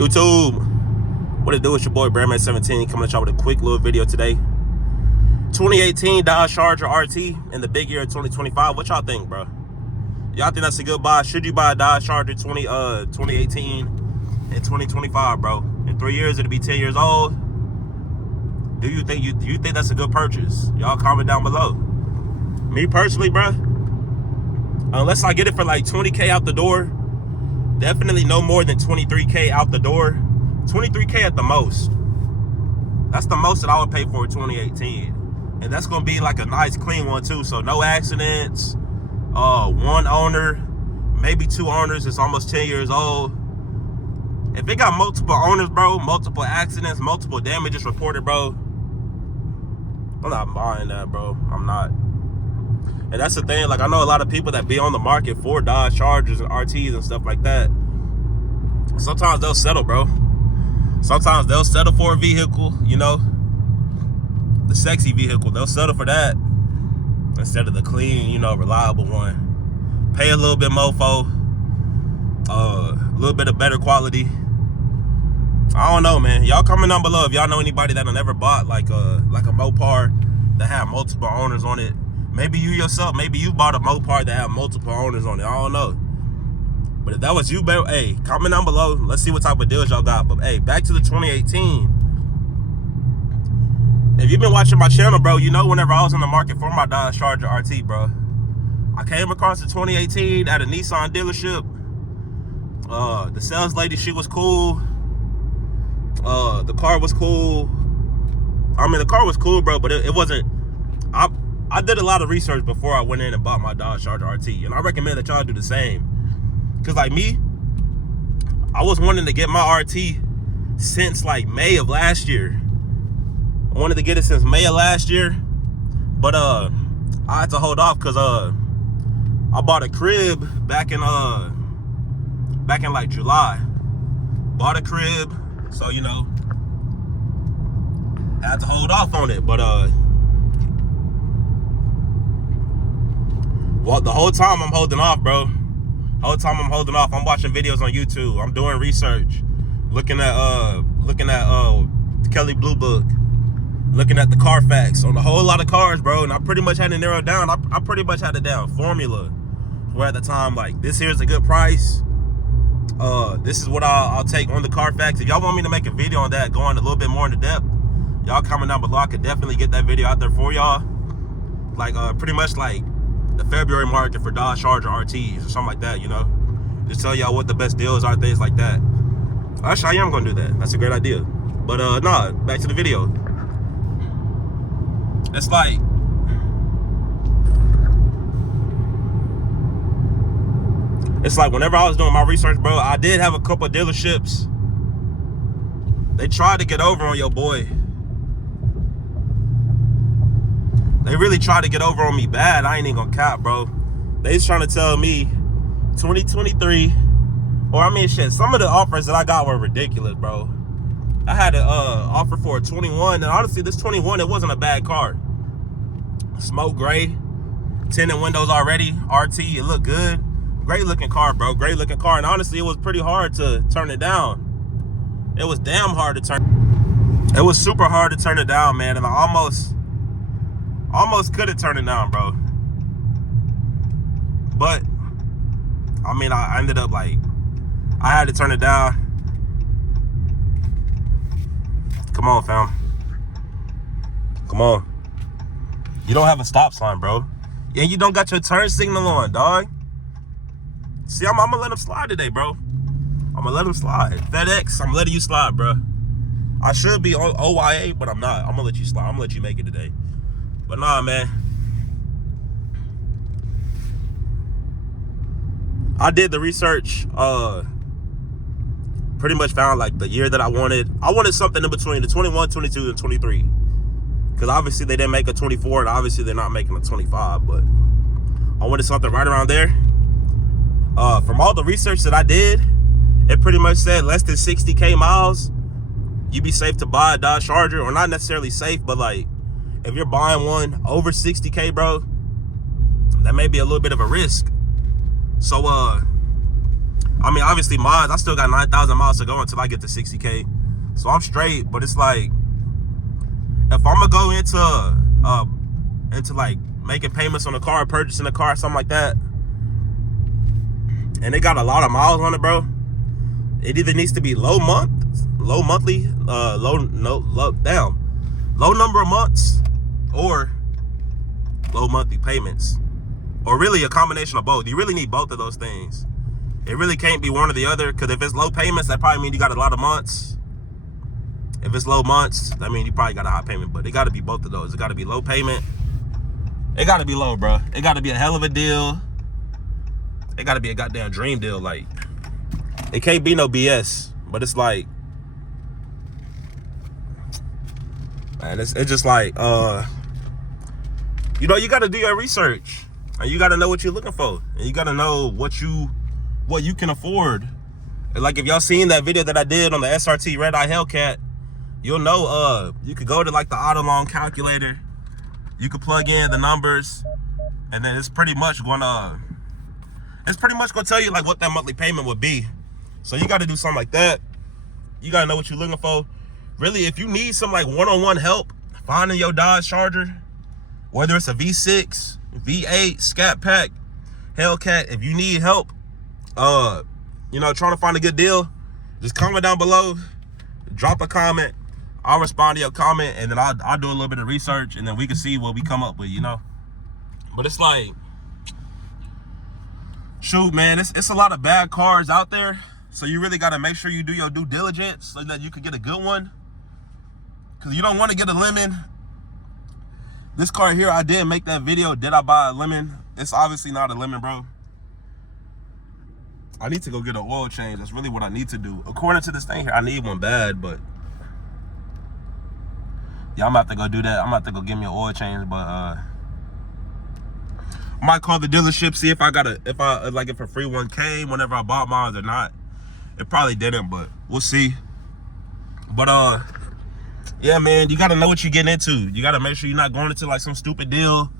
YouTube, what it do? It's your boy Brandman17 coming at y'all with a quick little video today. 2018 Dodge Charger RT in the big year of 2025. What y'all think, bro? Y'all think that's a good buy? Should you buy a Dodge Charger 2018 and 2025, bro? In 3 years, it'll be 10 years old. Do you think that's a good purchase? Y'all comment down below. Me personally, bro, unless I get it for like 20K out the door, definitely no more than 23K out the door. 23K at the most. That's the most that I would pay for a 2018. And that's gonna be like a nice clean one too. So no accidents, one owner, maybe two owners. It's almost 10 years old. If it got multiple owners, bro, multiple accidents, multiple damages reported, bro, I'm not buying that, bro. I'm not. And that's the thing, like, I know a lot of people that be on the market for Dodge Chargers and RTs and stuff like that. Sometimes they'll settle, bro. Sometimes they'll settle for a vehicle, you know, the sexy vehicle. They'll settle for that instead of the clean, you know, reliable one. Pay a little bit more for a little bit of better quality. I don't know, man. Y'all comment down below if y'all know anybody that never bought like a Mopar that had multiple owners on it. Maybe you yourself, maybe you bought a Mopar that had multiple owners on it. I don't know. But if that was you, baby, hey, comment down below. Let's see what type of deals y'all got. But hey, back to the 2018. If you've been watching my channel, bro, you know whenever I was in the market for my Dodge Charger RT, bro, I came across the 2018 at a Nissan dealership. The sales lady, she was cool. The car was cool. I mean, the car was cool, bro, but it wasn't. I did a lot of research before I went in and bought my Dodge Charger RT, and I recommend that y'all do the same. Cause like me, I was wanting to get my RT since like May of last year. I wanted to get it since May of last year, but I had to hold off because I bought a crib back in like July. Bought a crib, so you know, I had to hold off on it. But well, the whole time I'm holding off, bro. Whole time I'm holding off, I'm watching videos on YouTube. I'm doing research, looking at the Kelley Blue Book, looking at the Carfax on a whole lot of cars, bro. And I pretty much had to narrow down. I pretty much had it down formula, where at the time, like, this here's a good price. This is what I'll take on the Carfax. If y'all want me to make a video on that, going a little bit more into depth, y'all comment down below. I could definitely get that video out there for y'all. Like pretty much like the February market for Dodge Charger RTs or something like that, you know, just tell y'all what the best deals are, things like that. Actually, I am gonna do that. That's a great idea. But nah, back to the video. It's like whenever I was doing my research, bro, I did have a couple of dealerships. They tried to get over on your boy. They really tried to get over on me bad. I ain't even gonna cap, bro. They was trying to tell me 2023, or I mean, shit, some of the offers that I got were ridiculous, bro. I had an offer for a 21, and honestly, this 21, it wasn't a bad car. Smoke gray, tinted windows already, RT, it looked good. Great looking car, bro, great looking car. And honestly, it was pretty hard to turn it down. It was damn hard to turn. It was super hard to turn it down, man, and I almost couldn't turn it down, bro. But I mean, I ended up like, I had to turn it down. Come on, fam. Come on. You don't have a stop sign, bro. And you don't got your turn signal on, dog. See, I'm gonna let him slide today, bro. I'm gonna let him slide. FedEx, I'm letting you slide, bro. I should be on OYA, but I'm not. I'm gonna let you slide. I'm gonna let you make it today. But nah, man. I did the research. Pretty much found like the year that I wanted. I wanted something in between the 21, 22, and 23. Because obviously they didn't make a 24, and obviously they're not making a 25. But I wanted something right around there. From all the research that I did, it pretty much said less than 60K miles, you'd be safe to buy a Dodge Charger. Or not necessarily safe, but like, if you're buying one over 60K, bro, that may be a little bit of a risk. So I mean, obviously mine, I still got 9,000 miles to go until I get to 60K. So I'm straight, but it's like, if I'm gonna go into like making payments on a car, purchasing a car, something like that, and it got a lot of miles on it, bro, it either needs to be low monthly, low number of months, or low monthly payments, or really a combination of both. You really need both of those things. It really can't be one or the other, because if it's low payments, that probably means you got a lot of months. If it's low months, that means you probably got a high payment. But it got to be both of those. It got to be low payment. It got to be low, bro. It got to be a hell of a deal. It got to be a goddamn dream deal. Like, it can't be no BS. But it's like, man, it's just like, you know, you got to do your research, and you got to know what you're looking for, and you got to know what you can afford. And like, if y'all seen that video that I did on the SRT Red Eye Hellcat, you'll know, you could go to like the auto loan calculator, you could plug in the numbers, and then it's pretty much gonna tell you like what that monthly payment would be. So you got to do something like that. You got to know what you're looking for. Really, if you need some like one-on-one help finding your Dodge Charger, whether it's a V6, V8, Scat Pack, Hellcat, if you need help, you know, trying to find a good deal, just comment down below, drop a comment. I'll respond to your comment, and then I'll do a little bit of research, and then we can see what we come up with, you know. But it's like, shoot, man, it's a lot of bad cars out there, so you really got to make sure you do your due diligence so that you can get a good one, because you don't want to get a lemon. This car here, I did make that video, did I buy a lemon? It's obviously not a lemon, bro. I need to go get an oil change. That's really what I need to do. According to this thing here, I need one bad, but yeah, I'm about to go do that. I'm about to go get me an oil change, but I might call the dealership, see if a free one came whenever I bought mine or not. It probably didn't, but we'll see. But yeah, man, you gotta know what you're getting into. You gotta make sure you're not going into like some stupid deal.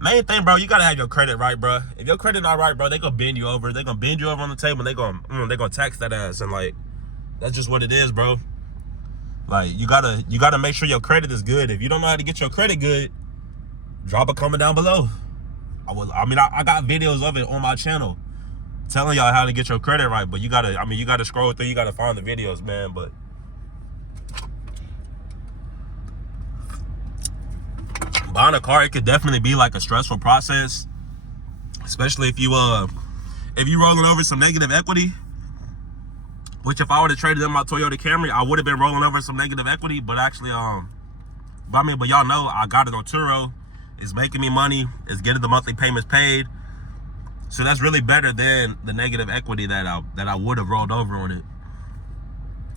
Main thing, bro, you gotta have your credit right, bro. If your credit not right, bro, they gonna bend you over. They gonna bend you over on the table, and they gonna tax that ass, and like, that's just what it is, bro. Like, you gotta make sure your credit is good. If you don't know how to get your credit good, drop a comment down below. I got videos of it on my channel telling y'all how to get your credit right, but you gotta scroll through, you gotta find the videos, man. But buying a car, it could definitely be like a stressful process, especially if you rolling over some negative equity. Which, if I would have traded in my Toyota Camry, I would have been rolling over some negative equity. But actually, but y'all know I got it on Turo. It's making me money. It's getting the monthly payments paid. So that's really better than the negative equity that I would have rolled over on it.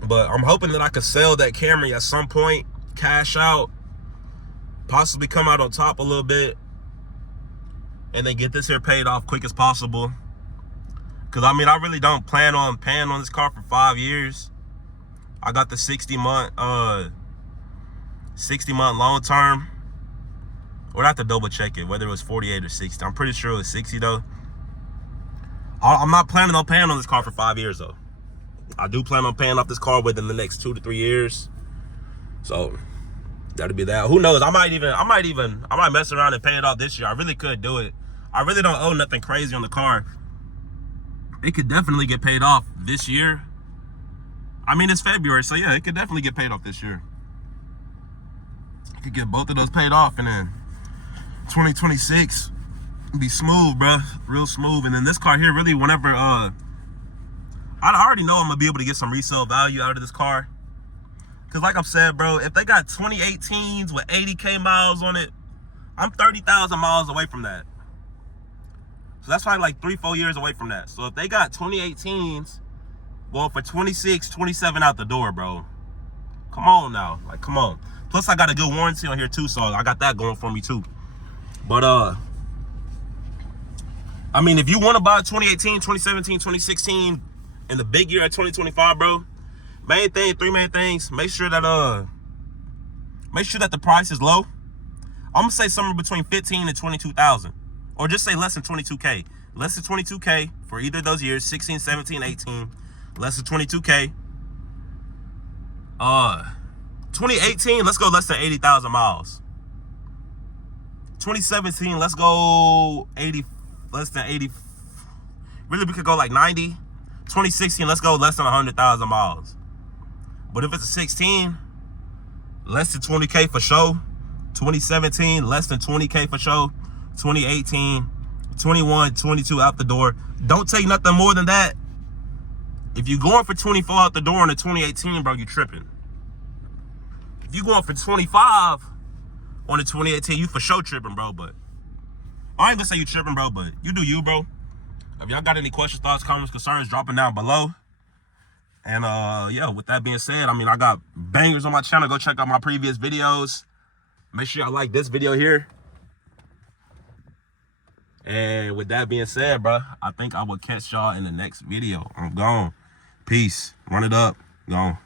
But I'm hoping that I could sell that Camry at some point, cash out, possibly come out on top a little bit, and then get this here paid off quick as possible. Because I really don't plan on paying on this car for 5 years. I got the 60-month loan term. Or I have to double check it, whether it was 48 or 60. I'm pretty sure it was 60 though. I'm not planning on paying on this car for 5 years though. I do plan on paying off this car within the next 2 to 3 years. So that'll be that. Who knows? I might mess around and pay it off this year. I really could do it. I really don't owe nothing crazy on the car. It could definitely get paid off this year. It's February, so yeah, it could definitely get paid off this year. I could get both of those paid off, and then 2026 be smooth, bro, real smooth. And then this car here, really, whenever I already know I'm gonna be able to get some resale value out of this car, because like I've said, bro, if they got 2018s with 80K miles on it, I'm 30,000 miles away from that. So that's probably like 3-4 years away from that. So if they got 2018s going for 26, 27 out the door, bro, come on now, like, come on. Plus I got a good warranty on here too, so I got that going for me too. But if you want to buy 2018, 2017, 2016 in the big year of 2025, bro, three main things. Make sure that the price is low. I'm gonna say somewhere between 15 and 22,000, or just say less than 22K. Less than 22K for either of those years, 16, 17, 18. Less than 22K. 2018, let's go less than 80,000 miles. 2017, let's go 80, less than 80. Really, we could go like 90. 2016, let's go less than 100,000 miles. But if it's a 16, less than 20K for sure. 2017, less than 20K for sure. 2018, 21, 22 out the door. Don't take nothing more than that. If you're going for 24 out the door in the 2018, bro, you tripping. If you're going for 25 on the 2018, you for sure tripping, bro. But I ain't gonna say you tripping, bro, but you do you, bro. If y'all got any questions, thoughts, comments, concerns, drop them down below. And yeah, with that being said, I mean, I got bangers on my channel. Go check out my previous videos. Make sure y'all like this video here. And with that being said, bro, I think I will catch y'all in the next video. I'm gone. Peace. Run it up. Gone.